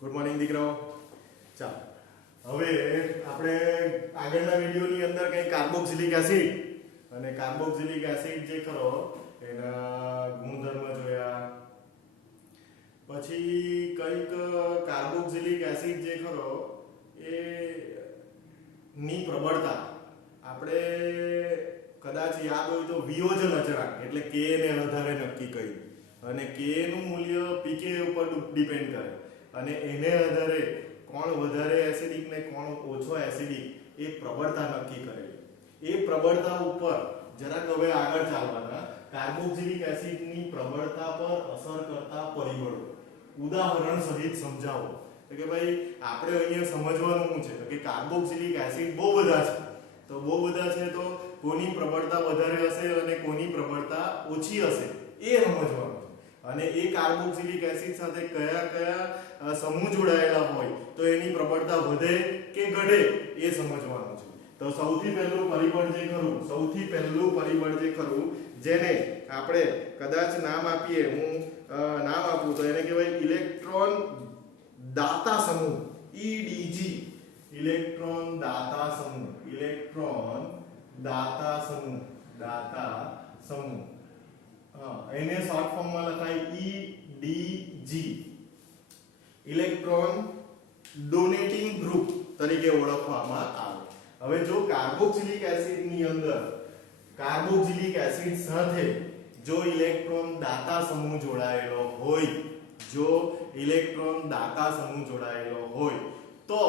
Good morning દીકરાઓ. ચાલો હવે આપણે આગળના વિડીયોની અંદર કંઈ કાર્બોક્સિલિક એસિડ અને કાર્બોક્સિલિક એસિડ જે ખરો એના ગુણધર્મ જોયા. પછી કંઈક કાર્બોક્સિલિક એસિડ જે ખરો એ ની પ્રબળતા આપણે કદાચ યાદ હોય તો વિયોજન અચળાંક એટલે કે ને આધારે નક્કી કર્યું અને કે નું મૂલ્ય પીકે ઉપર ડિપેન્ડ કરે અને એને આધારે કોણ વધારે એસિડિક ને કોણ ઓછો એસિડિક એ પ્રબળતા નક્કી કરેલી. એ પ્રબળતા ઉપર જરાક હવે આગળ ચાલવાના કાર્બોક્સિલિક એસિડની પ્રબળતા પર અસર કરતા પરિબળો ઉદાહરણ સહિત સમજાવો. તો કે ભાઈ આપણે અહીંયા સમજવાનું છે કે કાર્બોક્સિલિક એસિડ બહુ બધા છે, તો બહુ બધા છે તો કોની પ્રબળતા વધારે હશે અને કોની પ્રબળતા ઓછી હશે એ સમજવાનું. અને એ કાર્બોક્સિલિક એસિડ સાથે કયા કયા સમૂહ જોડાયેલા હોય તો એની પ્રબળતા વધે કે ઘટે એ સમજવાનું છે. તો સૌથી પહેલું પરિબળ જે ખરું જેને આપણે કદાચ નામ આપીએ, હું નામ આપું તો એને કહેવાય ઇલેક્ટ્રોન દાતા સમૂહ, EDG. ઇલેક્ટ્રોન દાતા સમૂહ એને શોર્ટ ફોર્મમાં લખાય EDG, ઇલેક્ટ્રોન ડોનેટિંગ ગ્રુપ તરીકે ઓળખવામાં આવે. હવે જો કાર્બોક્સિલિક એસિડની અંદર કાર્બોક્સિલિક એસિડ સાથે જો ઇલેક્ટ્રોન દાતા સમૂહ જોડાયેલો હોય તો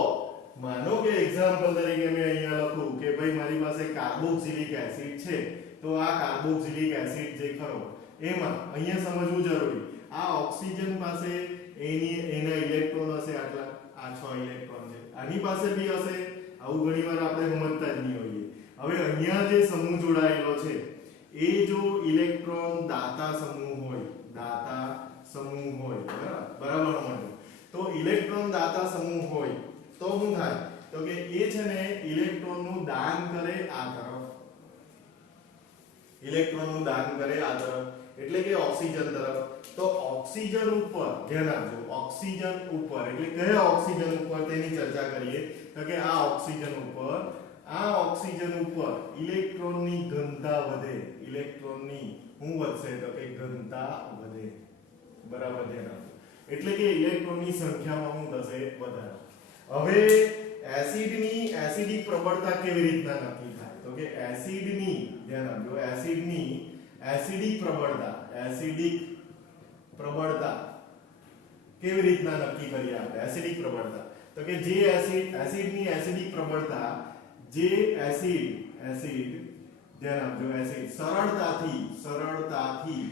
માનો કે એક્ઝામ્પલ તરીકે મેં અહીંયા લખું કે ભાઈ મારી પાસે કાર્બોક્સિલિક એસિડ છે, તો આ કાર્બોક્સિલિક એસિડ જે ખરો એમાં અહીંયા સમજવું જરૂરી, આ ઓક્સિજન પાસે એના ઇલેક્ટ્રોન હશે આટલા, આ 6 ઇલેક્ટ્રોન છે, આની પાસે બી હશે. આવું ઘણીવાર આપણે સમજતા જ નહીં હોઈએ. હવે અહીંયા જે સમૂહ જોડાયેલો છે એ જો ઇલેક્ટ્રોન દાતા સમૂહ હોય બરાબર મળ્યું. તો ઇલેક્ટ્રોન દાતા સમૂહ હોય તો શું થાય તો કે એ છે ને ઇલેક્ટ્રોનનું દાન કરે આ તરફ, એટલે કે ઓક્સિજન તરફ. તો ઓક્સિજન ઉપર ધ્યાન આપજો, ઓક્સિજન ઉપર એટલે કયા ઓક્સિજન ઉપર તેની ચર્ચા કરીએ તો કે આ ઓક્સિજન ઉપર ઇલેક્ટ્રોનની ઘનતા વધે. ઇલેક્ટ્રોનની શું વધશે તો કે ઘનતા વધે, બરાબર ધ્યાન આપજો. એટલે કે ઇલેક્ટ્રોનની સંખ્યામાં શું થશે વધારો. હવે એસિડની એસિડિક પ્રબળતા કેવી રીતના નક્કી થાય તો કે એસિડની ધ્યાન આપજો, એસિડની એસિડિક પ્રબળતા કેવી રીતના નક્કી કરીએ આપણે. એસિડિક પ્રબળતા તો કે જે એસિડની એસિડિક પ્રબળતા જે એસિડ ધ્યાન આપજો, એસિડ સરળતાથી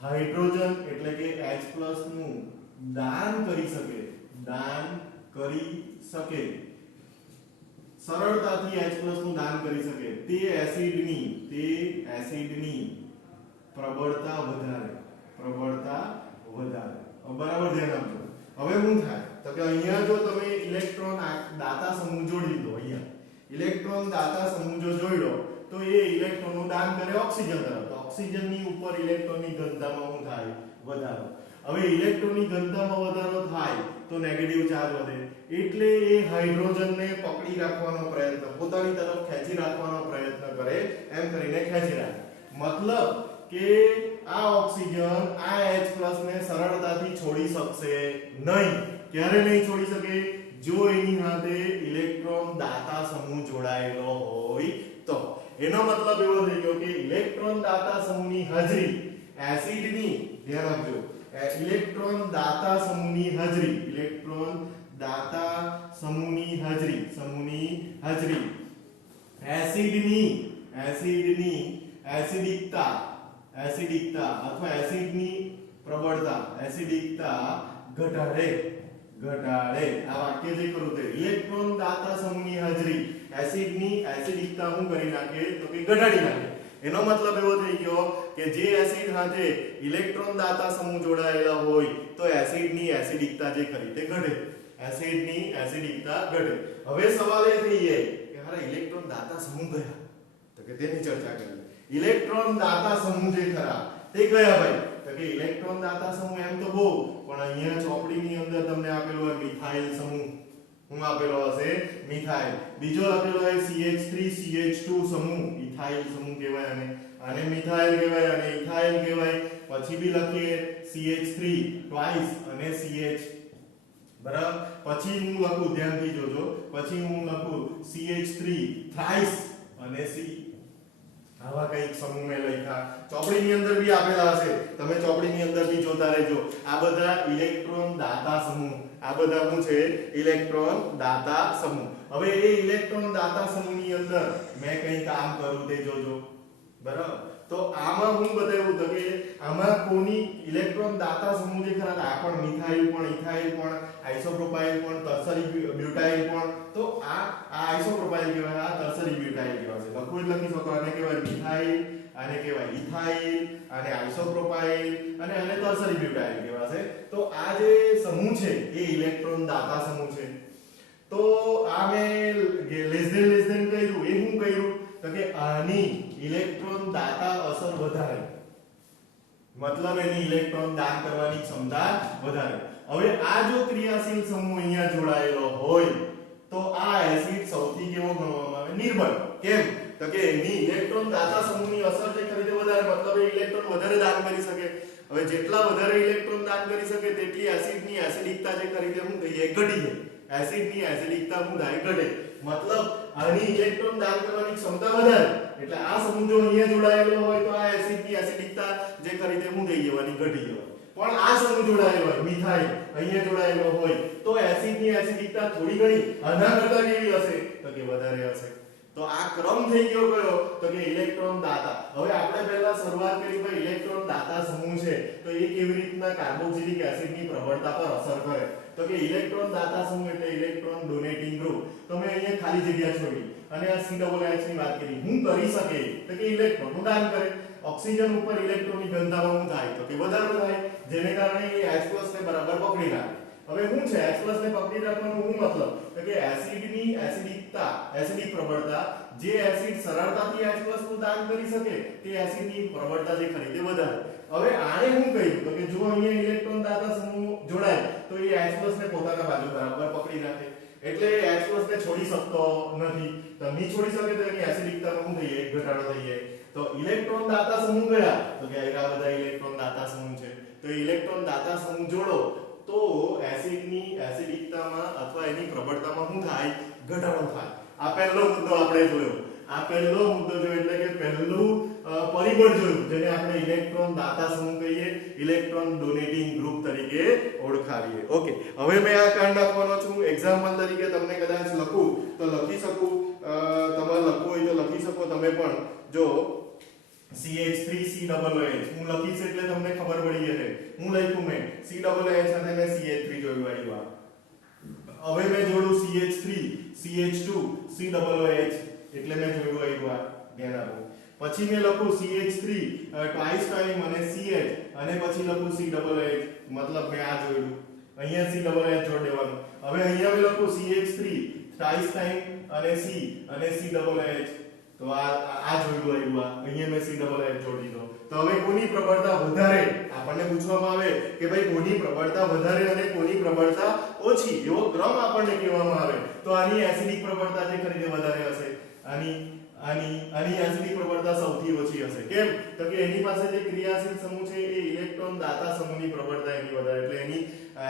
હાઇડ્રોજન એટલે કે H+ નું દાન કરી શકે, સરળતાથી H+ નું દાન કરી શકે તે એસિડની પ્રબળતા વધારે. બરાબર ધ્યાન આપજો. હવે શું થાય તો કે અહીંયા જો તમે ઇલેક્ટ્રોન દાતા સમૂહ જોડી દો, અહીંયા ઇલેક્ટ્રોન દાતા સમૂહ જો જોડ્યો તો એ ઇલેક્ટ્રોનનું દાન કરે ઓક્સિજન તરફ. તો ઓક્સિજનની ઉપર ઇલેક્ટ્રોનની ઘનતામાં શું થાય વધારો. હવે ઇલેક્ટ્રોનની ઘનતામાં વધારો થાય તો નેગેટિવ ચાર્જ વધે એટલે એ હાઇડ્રોજનને પકડી રાખવાનો પ્રયત્ન, પોતાની તરફ ખેંચી રાખવાનો પ્રયત્ન કરે, એમ કરીને ખેંચી રાખે. મતલબ કે આ ઓક્સિજન આ H+ ને સરળતાથી છોડી શકશે નહીં. ક્યારે નહીં છોડી શકે? જો એની સાથે ઇલેક્ટ્રોન દાતા સમૂહ જોડાયેલો હોય તો. એનો મતલબ એવો થઈ ગયો કે ઇલેક્ટ્રોન દાતા સમૂહની હાજરી એસિડની, ધ્યાન આપજો, ઇલેક્ટ્રોન દાતા સમૂહની હાજરી એસિડની એસિડિકતા અથવા એસિડની પ્રબળતા ઘટાડે. આ વાક્ય જે કરું તે ઇલેક્ટ્રોન દાતા સમૂહની હાજરી એસિડની એસિડિકતા શું કરી નાખે તો કે ઘટાડી નાખે. એનો મતલબ એવો થઈ ગયો કે જે એસિડ સાથે ઇલેક્ટ્રોન દાતા સમૂહ જોડાયેલા હોય તો એસિડની એસિડિકતા જે ખરી તે ઘટે. હવે સવાલ એ થઈ જાય કે હારા ઇલેક્ટ્રોન દાતા સમૂહ કયા તો કે તેની ચર્ચા કરીએ. ઇલેક્ટ્રોન દાતા સમૂહ જે ખરા તે કયા ભાઈ તો કે ઇલેક્ટ્રોન દાતા સમૂહ એમ તો બહુ, પણ અહીંયા ચોપડીની અંદર તમને આપેલા મિથાઇલ સમૂહ હું આપેલો હશે મિથાઇલ. બીજો લખેલો છે CH3CH2 સમૂહ, ઇથાઇલ સમૂહ કહેવાય આને મિથાઇલ કહેવાય અને ઇથાઇલ કહેવાય. પછી બી લખીએ CH3 ટ્વાઇસ અને CH, બરાબર. પછી હું લખું, ધ્યાનથી જોજો, પછી હું લખું CH3 થ્રાઇસ અને C. આવા કઈક સમૂહ મેં લખ્યા. ચોપડીની અંદર બી આપેલા હશે, તમે ચોપડીની અંદર બી જોતા રહેજો. આ બધા ઇલેક્ટ્રોન દાતા સમૂહ, આ બધા શું છે? ઇલેક્ટ્રોન દાતા સમૂહ. હવે એ ઇલેક્ટ્રોન દાતા સમૂહની અંદર મેં કઈ કામ કરું તે જોજો, બરાબર. તો આમાં હું બતાવ્યું તો કે આમાં કોની ઇલેક્ટ્રોન દાતા સમૂહ જે ખરા, આ પણ મિથાઇલ પણ, ઇથાઇલ પણ, આઇસોપ્રોપાઇલ પણ, ટર્સરી બ્યુટાઇલ પણ. તો આ આઇસોપ્રોપાઇલ કહેવાય, આ ટર્સરી બ્યુટાઇલ કહેવાય. લખવું એટલે લખી શકો, આને કહેવાય મિથાઇલ, આને કહેવાય ઇથાઇલ, આને આઇસોપ્રોપાઇલ અને આને ટર્સરી બ્યુટાઇલ કહેવાય. તો આ જે સમૂહ છે એ ઇલેક્ટ્રોન દાતા સમૂહ છે. તો આ મેં લેસ ધેન કર્યું, એ હું કર્યું તો કે આની ઇલેક્ટ્રોન દાતા અસર વધારે, મતલબ એની ઇલેક્ટ્રોન દાન કરવાની ક્ષમતા વધારે. હવે આ જો ક્રિયાશીલ સમૂહ અહીંયા જોડાયેલો હોય તો આ એસિડ સૌથી કેવો ગણવામાં આવે? નિર્બળ. કેમ તો કે એની ઇલેક્ટ્રોન દાતા સમૂહની અસર જે ખરી તે વધારે, મતલબ એ ઇલેક્ટ્રોન વધારે દાન કરી શકે. હવે જેટલા વધારે ઇલેક્ટ્રોન દાન કરી શકે તેટલી એસિડની એસિડિકતા જે ખરી તે હું કહીએ ઘટી જાય. એસિડની એસિડિકતા હું થાય ઘટે, મતલબ આની ઇલેક્ટ્રોન દાન કરવાની ક્ષમતા વધારે. એટલે આ સમૂહ જો અહીંયા જોડાયેલો હોય તો આ એસિડની એસિડિકતા જે ખરી તે હું થઈ જવાની, ઘટી જવાની. પણ આ સમૂહ જોડાયેલો હોય, મિથાઇલ અહીંયા જોડાયેલો હોય તો એસિડની એસિડિકતા થોડી ઘણી આના કરતા કેવી હશે તો કે વધારે હશે. તો આ ક્રમ થઈ ગયો કયો તો કે ઇલેક્ટ્રોન દાતા. હવે આપણે પહેલા શરૂઆત કરી ભાઈ ઇલેક્ટ્રોન દાતા સમૂહ છે તો એ કેવી રીતના કાર્બોક્સિલિક એસિડની પ્રબળતા પર અસર કરે. તો કે ઇલેક્ટ્રોન દાતા સમૂહ એટલે ઇલેક્ટ્રોન ડોનેટિંગ ગ્રુપ. તો મેં અહીંયા ખાલી જગ્યા છોડી અને આ COH ની વાત કરી. હું કરી શકે તો કે ઇલેક્ટ્રોનનું દાન કરે. ઓક્સિજન ઉપર ઇલેક્ટ્રોનની ઘનતામાં શું થાય તો કે વધારો થાય, જેને કારણે એ H+ ને બરાબર પકડી રાખે. હવે શું છે H+ ને પકડી રાખવાનો શું મતલબ તો કે એસિડની એસિડિકતા, એસિડિક પ્રબળતા, જે એસિડ સરળતાથી H+ નું દાન કરી શકે તે એસિડની પ્રબળતા જે ખરી તે વધારે. હવે આને શું કહ્યું તો કે જો અહીંયા ઇલેક્ટ્રોન દાતા સમૂહ જોડાય તો એ H+ ને પોતાના બાજુ બરાબર પકડી રાખે. એટલે H+ ને છોડી શકતો નથી. તો નહીં છોડી શકે તો એની એસિડિકતામાં શું થઈ જાય? ઘટાડો થઈ જાય. તો ઇલેક્ટ્રોન દાતા સમૂહ કયા તો કે આ બધા ઇલેક્ટ્રોન દાતા સમૂહ છે. તો ઇલેક્ટ્રોન દાતા સમૂહ જોડો તો એસિડની એસિડિકતામાં અથવા એની પ્રબળતામાં શું થાય? ઘટાડો થાય. આ પહેલો મુદ્દો આપણે જોયો. આ પહેલો મુદ્દો જોયો એટલે કે પહેલું પરિબળ જોયું જેને આપણે ઇલેક્ટ્રોન દાતા સમૂહ કહીએ, ઇલેક્ટ્રોન ડોનેટિંગ ગ્રુપ તરીકે ઓળખાવીએ. ઓકે, હવે મેં આ કાઢ નાખવાનો છું. એક્ઝામ્પલ તરીકે તમને કદાચ લખું તો લખી શકું, તમારે લખવું હોય તો લખી શકો તમે પણ. જો CH3COOH હું લખીશ એટલે તમને ખબર પડી જશે. હું લખ્યું મેં COOH સાથે મેં CH3 જોડ્યું આવ્યું. હવે મેં જોડું CH3 CH2 COOH એટલે મેં જોડ્યું આવ્યું. ધ્યાન આપો. પછી મેં લખું CH3 ટ્વાઇસ ટાઈમ અને CH અને પછી લખું COOH, મતલબ મેં આ જોડ્યું. અહીંયા COOH જોડ દેવાનું. હવે અહીંયા મેં લખું CH3 ટ્વાઇસ ટાઈમ અને C અને COOH. તો આ જોડ્યું આવ્યું. અહીંયા મેં COOH જોડી દીધો. તો હવે કોની પ્રબળતા વધારે આપણને પૂછવામાં આવે કે ભાઈ કોની પ્રબળતા વધારે અને કોની પ્રબળતા ઓછી, એવો ક્રમ આપણને કહેવામાં આવે તો આની એસિડિક પ્રબળતા જે ખરી તે વધારે હશે. આની એસિડિક પ્રબળતા સૌથી ઓછી હશે. કેમ તો કે એની પાસે જે ક્રિયાશીલ સમૂહ છે એ ઇલેક્ટ્રોન દાતા સમૂહની પ્રબળતા એની વધારે, એટલે એની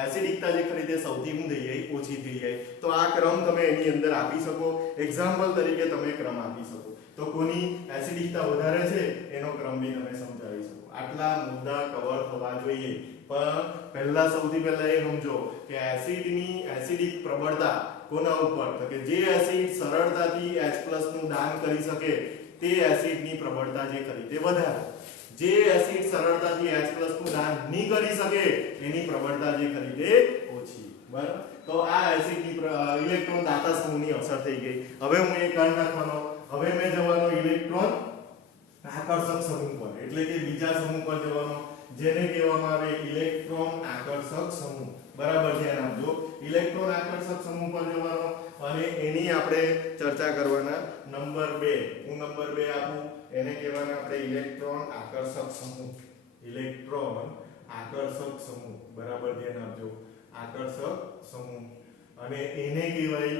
એસિડિકતા જે ખરી તે સૌથી થઈ જાય, ઓછી થઈ જાય. તો આ ક્રમ તમે એની અંદર આપી શકો. એક્ઝામ્પલ તરીકે તમે ક્રમ આપી શકો. તો કોની એસિડિકતા વધારે છે એનો ક્રમ બી તમે સમજાવી શકો. આટલા મુદ્દા કવર થવા જોઈએ. પણ પહેલા સૌથી પહેલા એ સમજો કે એસિડની એસિડિક પ્રબળતા કોના ઉપર તો કે જે એસિડ સરળતાથી H+ નું દાન કરી શકે તે એસિડની પ્રબળતા જે ખરી તે વધારે. જે એસિડ સરળતાથી H+ નું દાન નહીં કરી શકે એની પ્રબળતા જે ખરી તે ઓછી. બરાબર. તો આ એસિડની ઇલેક્ટ્રોન દાતા સમૂહની અસર થઈ ગઈ. હવે હું એ કાઢી નાખવાનો. હવે મેં જવાનો ઇલેક્ટ્રોન આકર્ષક સમૂહ પર, એટલે કે બીજા સમૂહ પર જવાનો જેને કહેવામાં આવે ઇલેક્ટ્રોન આકર્ષક સમૂહ. બરાબર, ધ્યાન આપજો. ઇલેક્ટ્રોન આકર્ષક સમૂહ પર જવાનો અને એની આપણે ચર્ચા કરવાના. નંબર 2 હું નંબર 2 આપું, એને કહેવાના આપણે ઇલેક્ટ્રોન આકર્ષક સમૂહ. ઇલેક્ટ્રોન આકર્ષક સમૂહ. બરાબર, ધ્યાન આપજો. આકર્ષક સમૂહ. અને એને કહેવાય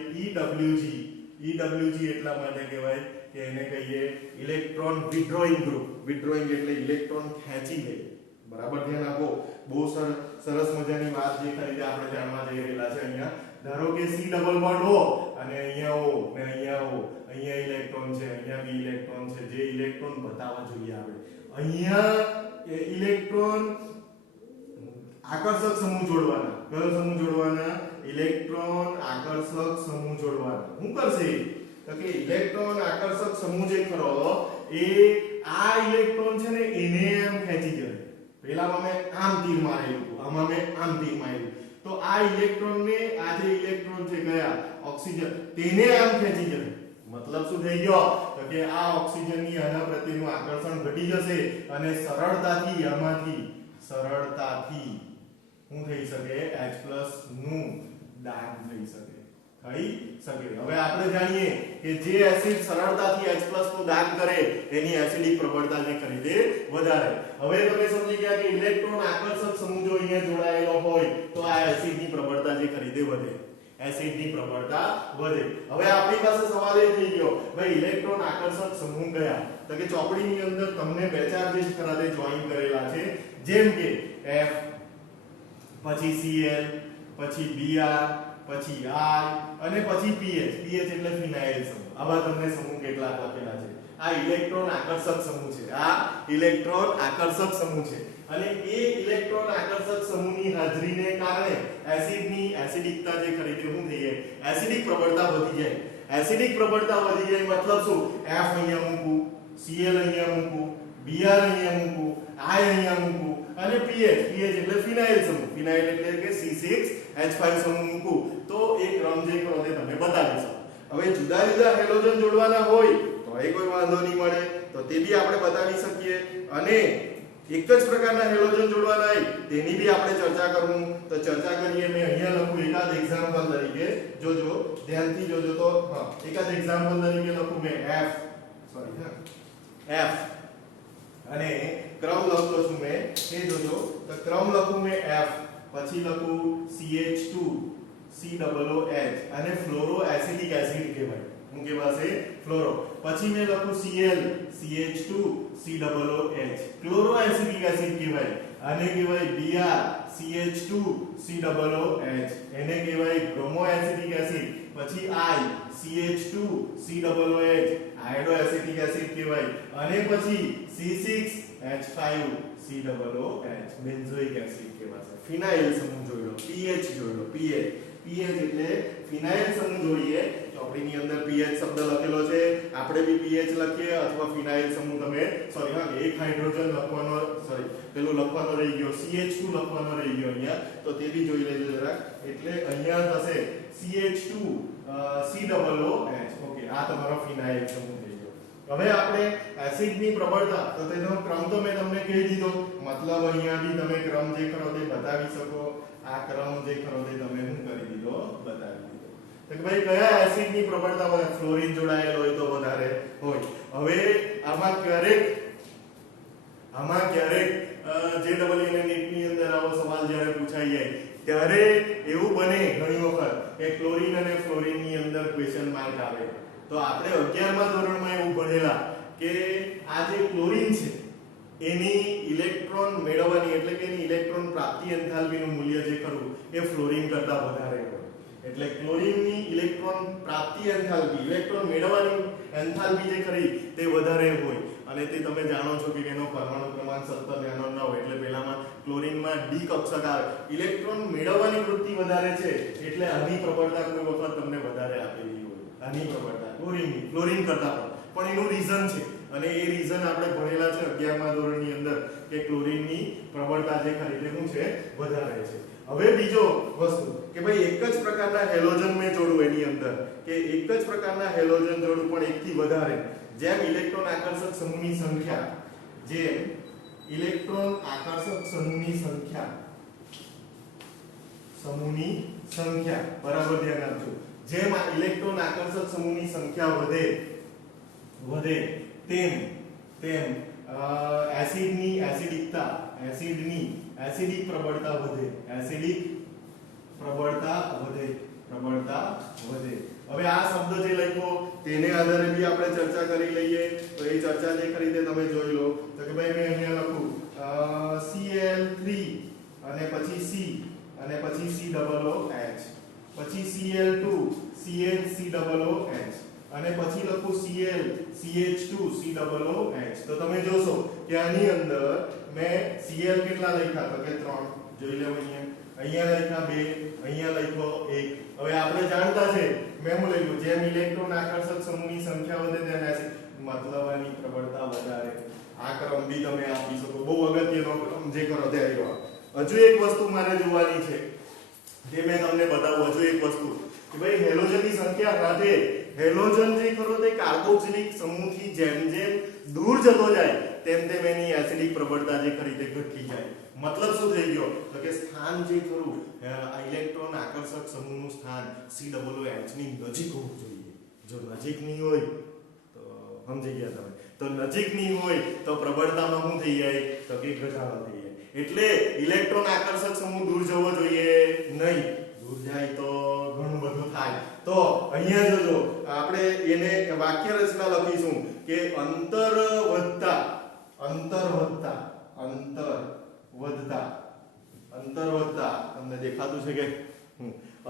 EWG એટલા માટે કહેવાય કે એને કહીએ ઇલેક્ટ્રોન વિથડ્રોઈંગ ગ્રુપ. વિથડ્રોઈંગ એટલે ઇલેક્ટ્રોન ખેંચી લે. બરાબર ધ્યાન આપો. બહુ સરસ મજાની વાત જે ખરી આપણે જાણવા જઈ રહેલા છે અહીંયા. ધારો કે C ડબલ બોન્ડ O અને અહીંયા O ને અહીંયા O, અહીંયા ઇલેક્ટ્રોન છે, અહીંયા બી ઇલેક્ટ્રોન છે. જે ઇલેક્ટ્રોન બતાવવા જોઈએ આપણે અહીંયા ઇલેક્ટ્રોન આકર્ષક સમૂહ જોડવાના. કયો સમૂહ જોડવાના? ઇલેક્ટ્રોન આકર્ષક સમૂહ જોડવાના. શું કરશે તો કે ઇલેક્ટ્રોન આકર્ષક સમૂહ જે ખરો એ આ ઇલેક્ટ્રોન છે ને એને એમ ખેંચી જાય. પહેલામાં મેં આમ તીર મારેલું હતું, આમાં મેં આમ તીર માર્યું. તો આ ઇલેક્ટ્રોન ને આ જે ઇલેક્ટ્રોન છે કયા ઓક્સિજન તેને આમ ખેંચી જાય. મતલબ શું થઈ ગયો તો કે આ ઓક્સિજન ની આના પ્રત્યેનું આકર્ષણ ઘટી જશે અને સરળતાથી આમાંથી સરળતાથી શું થઈ શકે? H+ નું દાન થઈ શકે. હવે આપણે જાણીએ કે જે એસિડ સરળતાથી H+ નું દાન કરે એની એસિડિક પ્રબળતા જે ખરી તે વધારે. હવે તમે સમજી ગયા કે ઇલેક્ટ્રોન આકર્ષક સમૂહ જો અહીંયા જોડાયેલો હોય તો આ એસિડની પ્રબળતા જે ખરી તે વધે. એસિડની પ્રબળતા વધે. હવે આપણી પાસે સવાલ એ થઈ ગયો ભાઈ ઇલેક્ટ્રોન આકર્ષક સમૂહ કયા? તો કે ચોપડીની અંદર તમને બે ચાર જે ખરા તે જોઈન કરેલા છે. જેમ કે F, પછી Cl, પછી Br, પછી I અને પછી pH. pH એટલે ફિનાઇલ સમૂહ. આવા તમને સમૂહ કેટલાક લખેલા છે. આ ઇલેક્ટ્રોન આકર્ષક સમૂહ છે. આ ઇલેક્ટ્રોન આકર્ષક સમૂહ છે અને એ ઇલેક્ટ્રોન આકર્ષક સમૂહની હાજરીને કારણે એસિડની એસિડિકતા જે ખરી તે શું થઈ જાય? એસિડિક પ્રબળતા વધી જાય. એસિડિક પ્રબળતા વધી જાય મતલબ શું? F અહીંયા મૂકું, Cl અહીંયા મૂકું, Br અહીંયા મૂકું, I અહીંયા મૂકું અને pH. pH એટલે ફિનાઇલ સમૂહ. ફિનાઇલ એટલે કે C6H5 સમૂહ મૂકું તો એ ક્રમ જે ખરો તે તમે બતાવી શકો. હવે જુદા જુદા હેલોજન જોડવાના હોય તો એ કોઈ વાંધો નહીં મળે તો તે બી આપણે બતાવી શકીએ અને એક જ પ્રકારના હેલોજન જોડવાના હોય તેની બી આપણે ચર્ચા કરવું તો ચર્ચા કરીએ. મેં અહીંયા લખું એકાદ એક્ઝામ્પલ તરીકે જોજો, ધ્યાનથી જોજો. તો હા, એકાદ એક્ઝામ્પલ તરીકે લખું મેં F અને ક્રમ લખતો છું મેં એ જોજો. તો ક્રમ લખું મેં F, પછી લખું CH2 COOH અને ફ્લોરો એસિડિક એસિડ કહેવાય. હું કહેવાશે ફ્લોરો. પછી મેં લખું Cl CH2 COOH chloro acidic acid કહેવાય. આને કહેવાય Br CH2 COOH એને કહેવાય બ્રોમો એસિડિક એસિડ. પછી I CH2 COOH iodo acidic acid કહેવાય અને પછી C6H5 COOH બેન્ઝોઇક એસિડ કહેવાશે. ફિનાઇલ સમૂહ જોઈ લો. pH જોઈ લો. pH એટલે ફિનાઇલ સમૂહ જોઈએ. ચોપડીની અંદર pH શબ્દ લખેલો છે, આપણે બી pH લખીએ અથવા ફિનાઇલ સમૂહ તમે એક હાઇડ્રોજન લખવાનો પેલું લખવાનો રહી ગયો, CH2 લખવાનો રહી ગયો અહીંયા તો તે બી જોઈ લેજો જરા. એટલે અહીંયા થશે CH2 COOH. ઓકે, આ તમારો ફિનાઇલ સમૂહ થઈ ગયો. હવે આપણે એસિડની પ્રબળતા તો તેનો ક્રમ તો મેં તમને કહી દીધો. મતલબ અહીંયા બી તમે ક્રમ જે ખરો તે બતાવી શકો. આ ક્રમ જે ખરો તે તમે શું કરી દીધો? બતાવી દીધો. તો કે ભાઈ કયા એસિડની પ્રબળતા વધારે? ફ્લોરીન જોડાયેલો હોય તો વધારે હોય. હવે આમાં ક્યારેક જે ડબલ અને નીટની અંદર આવો સવાલ જ્યારે પૂછાઈ જાય ત્યારે એવું બને ઘણી વખત કે ક્લોરીન અને ફ્લોરીનની અંદર ક્વેશ્ચન માર્ક આવે. તો આપણે 11મા ધોરણમાં એવું ભણેલા કે આ જે ક્લોરીન છે એની ઇલેક્ટ્રોન મેળવવાની એટલે કે એની ઇલેક્ટ્રોન પ્રાપ્તિ એન્થાલ્પીનું મૂલ્ય જે ખરું એ ફ્લોરીન કરતા વધારે હોય. એટલે ક્લોરીનની ઇલેક્ટ્રોન પ્રાપ્તિ એન્થાલ્પી ઇલેક્ટ્રોન મેળવવાની એન્થાલ્પી જે ખરી તે વધારે હોય અને તે તમે જાણો છો કે એનો પરમાણુ ક્રમાંક 17 નાનો ન હોય એટલે પહેલામાં ક્લોરીનમાં ડી કક્ષક આવે. ઇલેક્ટ્રોન મેળવવાની વૃત્તિ વધારે છે એટલે આની પ્રબળતા કોઈ વખત તમને વધારે આપેલી હોય. આની પ્રબળતા ક્લોરીન કરતા પણ એનું રીઝન છે અને એ રીઝન આપણે ભણેલા છે 11મા ધોરણની અંદર કે ક્લોરીનની પ્રબળતા જે ખરી તે શું છે? વધારે છે. હવે બીજો વસ્તુ કે ભાઈ એક જ પ્રકારના હેલોજન મેં જોડું એની અંદર કે એક જ પ્રકારના હેલોજન જોડું પણ એકથી વધારે. જેમ ઇલેક્ટ્રોન આકર્ષક સમૂહની સંખ્યા બરાબર ધ્યાન આપજો. જેમ આ ઇલેક્ટ્રોન આકર્ષક સમૂહની સંખ્યા વધે તેમ એસિડની એસિડિક પ્રબળતા વધે. પ્રબળતા વધે. હવે આ શબ્દ જે લખ્યો તેને આધારે બી આપણે ચર્ચા કરી લઈએ. તો એ ચર્ચા જે કરી તે તમે જોઈ લો. તો કે ભાઈ મેં અહીંયા લખું Cl3 અને પછી C અને પછી COOH, પછી Cl2 CH COOH અને પછી લખું Cl CH2 COOH. તો તમે જોશો કે આની અંદર મેં Cl કેટલા લખ્યા તો કે 3. જોઈ લો અહીંયા લખ્યા 2, અહીંયા લખ્યો 1. હવે આપણે જાણતા છે મેં હું લખ્યું જેમ ઇલેક્ટ્રોન આકર્ષક સમૂહની સંખ્યા વધે તેમ મતલબ આની પ્રબળતા વધારે. આ ક્રમ બી તમે આપી શકો. બહુ અગત્યનો ક્રમ જે કરો તે આવ્યો. હજુ એક વસ્તુ મારે જોવાની છે જે મેં તમને બતાવું. હજુ એક વસ્તુ કે ભાઈ હેલોજનની સંખ્યા સાથે હેલોજન જે ખરો તે કાર્બોક્સિલિક સમૂહથી જેમ જેમ દૂર જતો જાય તેમ તેમ એની એસિડિક પ્રબળતા જે ખરી તે ઘટતી જાય. મતલબ શું થઈ ગયો તો કે સ્થાન જે ખરું ઇલેક્ટ્રોન આકર્ષક સમૂહનું સ્થાન COOH ની નજીક હોવું જોઈએ. જો નજીક નહીં હોય તો સમજી ગયા તમે. તો નજીક નહીં હોય તો પ્રબળતામાં શું થઈ જાય તો કે ઘટાડો થઈ જાય. એટલે ઇલેક્ટ્રોન આકર્ષક સમૂહ દૂર જવો જોઈએ નહીં. દૂર જાય તો ઘણું બધું થાય. તો અહીંયા જોજો આપણે એને વાક્ય રચના લખીશું કે અંતર વધતા તમને દેખાતું છે કે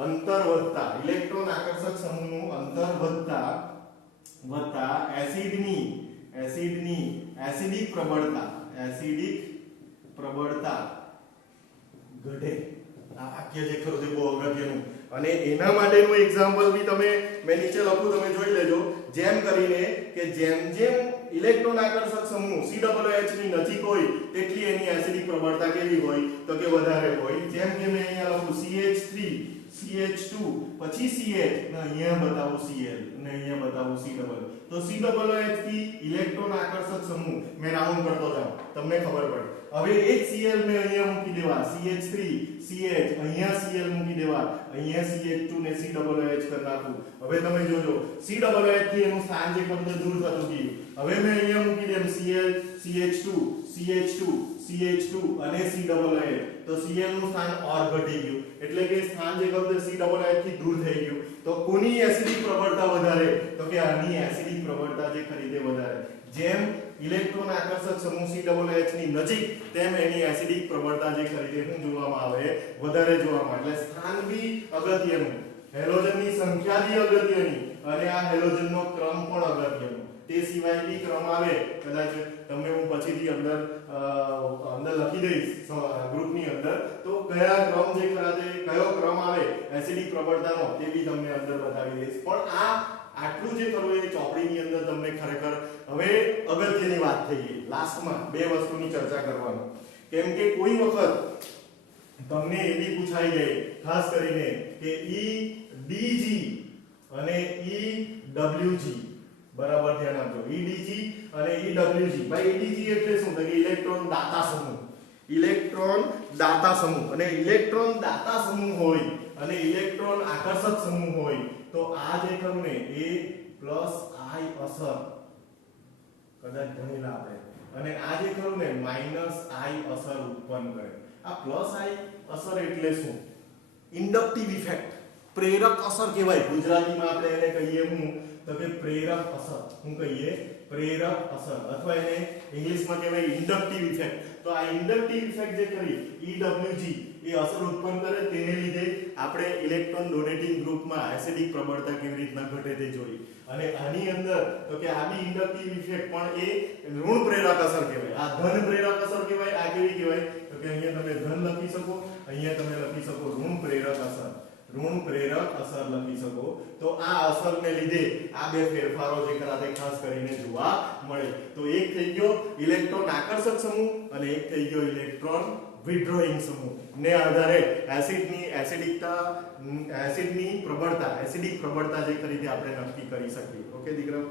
અંતર વધતા ઇલેક્ટ્રોન આકર્ષક સમૂહનું અંતર વધતા એસિડિક પ્રબળતા ઘટે. આ વાક્ય જે ખરું તે બહુ અગત્યનું. અને એના માટેનું એક્ઝામ્પલ બી તમે મેં નીચે લખું તમે જોઈ લેજો. જેમ કરીને કે જેમ ઇલેક્ટ્રોન આકર્ષક સમૂહ COOH ની નજીક હોય તેટલી એની એસિડિક પ્રબળતા કેવી હોય તો કે વધારે હોય. જેમ કે મેં અહીંયા લખું CH3 CH2 પછી CH ને અહીંયા બતાવું Cl ને અહીંયા બતાવું COOH. તો COOH થી ઇલેક્ટ્રોન આકર્ષક સમૂહ મેં રાઉન્ડ કરતો જાઉં તમને ખબર પડે. હવે એક Cl મેં અહીંયા મૂકી દેવા CH3 CH અહીંયા Cl મૂકી દેવા અહીંયા CH2 ને COOH કરી નાખું. હવે તમે જોજો COOH થી એનું સ્થાન જે ખરું તે દૂર થતું ગયું. હવે મેં અહીંયા મૂકી દેમ Cl CH2 CH2 અને COOH. તો Cl નું સ્થાન ઓર ઘટી ગયું. એટલે કે સ્થાન જે ખરું તે COOH થી દૂર થઈ ગયું. તો કોની એસિડિક પ્રબળતા વધારે તો કે આની એસિડિક પ્રબળતા જે ખરી તે વધારે. જેમ ઇલેક્ટ્રોન આકર્ષક સમૂહ COOH ની નજીક તેમ એની એસિડિક પ્રબળતા જે ખરી તે શું જોવામાં આવે વધારે જોવામાં. એટલે સ્થાન બી અગત્યનું, હેલોજનની સંખ્યા બી અગત્યની અને આ હેલોજનનો ક્રમ પણ અગત્યનો. તે સિવાય બી ક્રમ આવે કદાચ તમને હું પછીથી અંદર લખી દઈશ ગ્રુપની અંદર. તો કયા ક્રમ જે ખરા તે કયો ક્રમ આવે એસિડિક પ્રબળતાનો તે બી તમને અંદર બતાવી દઈશ. પણ આ આટલું જે કરવું એ ચોપડીની અંદર તમને ખરેખર હવે અગત્યની વાત થઈ ગઈ. લાસ્ટમાં બે વસ્તુની ચર્ચા કરવાનું. કેમ કે કોઈ વખત તમને એવી પૂછાઈ જાય ખાસ કરીને કે EDG અને EWG બરાબર ધ્યાન આપજો. EDG અને EWG. ભાઈ EDG એટલે શું તો કે ઇલેક્ટ્રોન દાતા સમૂહ. ઇલેક્ટ્રોન દાતા સમૂહ અને ઇલેક્ટ્રોન દાતા સમૂહ હોય અને ઇલેક્ટ્રોન આકર્ષક સમૂહ હોય તો આ જે ખરું ને એ પ્લસ I અસર કદાચ ભણેલા આપણે. અને આ જે ખરું ને માઈનસ I અસર ઉત્પન્ન કરે. આ પ્લસ I અસર એટલે શું? ઇન્ડક્ટિવ ઇફેક્ટ, પ્રેરક અસર કહેવાય. ગુજરાતીમાં આપણે એને કહીએ હું તો કે પ્રેરક અસર. હું કહીએ પ્રેરક અસર અથવા એને ઇંગ્લિશમાં કહેવાય ઇન્ડક્ટિવ ઇફેક્ટ. તો આ ઇન્ડક્ટિવ ઇફેક્ટ જે કરી EWG એ અસર ઉત્પન્ન કરે તેને લીધે આપણે ઇલેક્ટ્રોન ડોનેટિંગ ગ્રુપમાં એસિડિક પ્રબળતા કેવી રીતના ઘટે તે જોઈ. અને આની અંદર તો કે આ બી ઇન્ડક્ટિવ ઇફેક્ટ પણ એ ઋણ પ્રેરક અસર કહેવાય. આ ધન પ્રેરક અસર કહેવાય. આ કેવી કહેવાય તો કે અહીંયા તમે ધન લખી શકો, અહીંયા તમે લખી શકો ઋણ પ્રેરક અસર. ઋણ પ્રેરક અસર લખી શકો. તો આ અસરને લીધે આ બે ફેરફારો જે ખરા તે ખાસ કરીને જોવા મળે. તો એક થઈ ગયો ઇલેક્ટ્રોન આકર્ષક સમૂહ અને એક થઈ ગયો ઇલેક્ટ્રોન વિડ્રોઈંગ સમૂહ ને આધારે એસિડિક પ્રબળતા જે ખરી તે આપણે નક્કી કરી શકીએ. ઓકે દીકરાઓ.